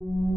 you